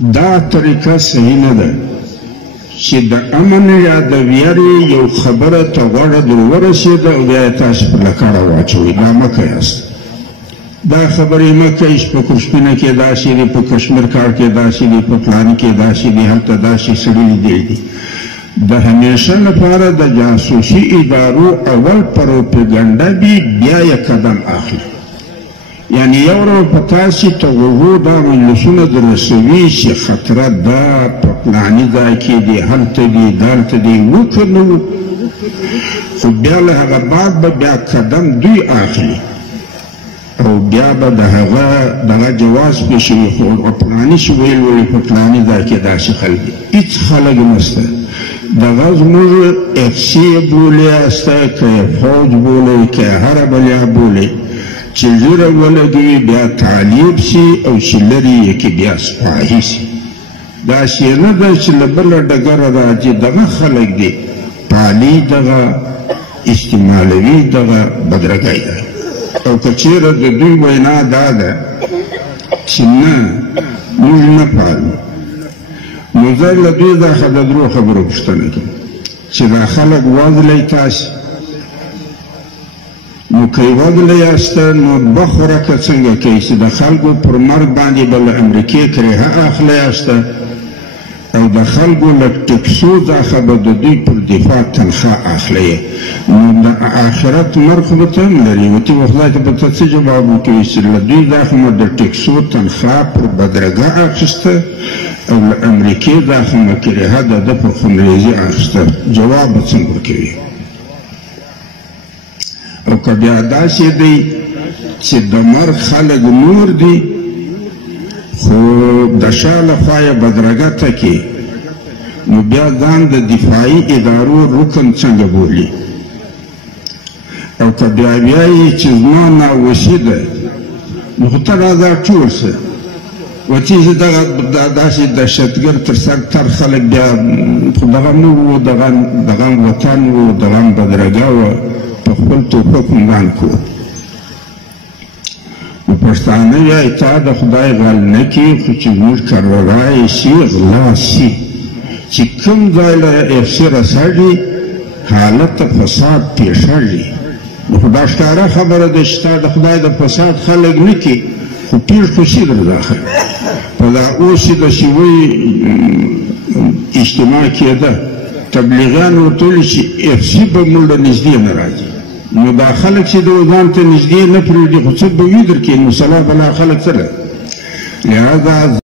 دا طریقه صحیح نه ده چې د امن یا د ویرې یو خبره ته غوړه در ورسېده او بیا یې تاسو په لکړه واچوئ. دا مه کوئ. دا خبرې مه کوئ چې په کرشپینه کې داسې دي، په کشمیر کار کې داسې دي، په فلاني کې داسې دي، هلته داسې سړي لیدلی دي. د همیشه لپاره د جاسوسي ادارو اول پروپیګنډه وي، بیا یې قدم اخلي. یعنی یو ډول په تاسې توغو دا مجلسونه در رسوي چې خطره ده، په فلاني ځای کې دي، هلته دي، دلته دي، وکړه نه و، خو بیا له هغه بعد به بیا قدم دوی اخلي او بیا به د هغه دغه جواز پې شوي، خو فلاني چې ویل ولې په فلاني ځای کې داسې خلک دي. هېڅ خلک نشته. دغه زموږ اف سی یې بولئ استه، که یې فوج بولئ، که یې هره بلیا بولئ، چې ږیره ولګوي بیا تعلیب سي او چې لرې یې کې بیا سپاهي سي. داسې نه ده چې له بله ډګره راځي. دغه خلک دي پالي، دغه استعمالوي، دغه بدرګۍ ده. او که چېرې د دوی وینا دا ده چې نه موږ نه پالو، نو زه له دوی څخه د درو خبرو پوښتنه کوم چې دا خلک وزلی تاسې، نو که یې وزلی یاسته نو بخورکه څنګه کوئ چې د خلکو پر مرګ باندې به له امریکې کرېحه اخلی یاسته او د خلکو له ټکسو څخه به د دوی پر دفاع تنخواه اخلی. نو د آخرت مرګ خو به ته هم لري، نو ته به خدای ته به ته څه جواب ورکوي چې له دوی څخه مو د ټکسو تنخواه پر بدرګه اخیسته او له امریکې څخه مو کرېحه د ده پر خونریزي اخیسته. جواب به څنګه ورکوي؟ او که بیا داسې دی چې د مرګ خلک نور دي خو د شا لخوا یې بدرګه ټکي، نو بیا ځان د دفاعي ادارو رکن څنګه بولي؟ او که بیا وایي چې زما ناوسي ده، نو خو ته راځه ټول شه وچې چې دغه داسې دهشتګرد تر سر تر خلک بیا خو دغه نه وو، دغه وطن وو، دغه بدرګه وه، په خپل توپک عنوان کړو. نو پښتانه وایي تا د خدای غل نه کړي، خو چې زموږ کروړی سي غلا سي. چې کوم ځای له اف سی رسېږي حالت ته فساد پېښېږي. نو خو دا ښکاره خبره ده چې تا د خدای د فساد خلک نه کړي، خو پېښ خو سي در داخل په دا اوس چې د شوی اجتماع کېده، تبلیغیان ورته ویلي چې اف سی به موږ له نږدې نه راځي. نو دا خلک چې د ځان ته نږدې نه پرېږدي، خو څه به وي در کې؟ نو سلا بلا خلک څه ده؟ لهذا